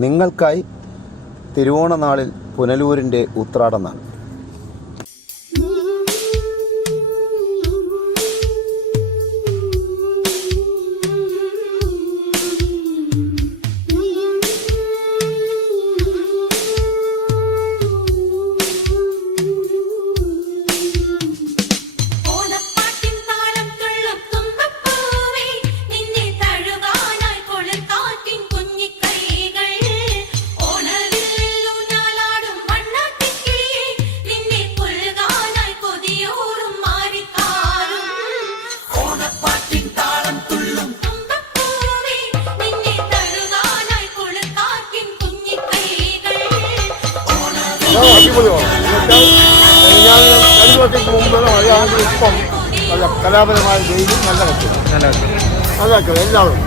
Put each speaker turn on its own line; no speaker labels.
നിങ്ങൾക്കായി തിരുവോണനാളിൽ പുനലൂരിന്റെ ഉത്രാട
അടിപൊളിയാണ്. എന്നുവെച്ചാൽ ഞാൻ രണ്ട് വർഷങ്ങൾക്ക് മുമ്പ് മഴയാണെങ്കിൽ ഇപ്പം നല്ല കലാപരമായ വെയിലും നല്ല കത്തും നല്ല എല്ലാവരും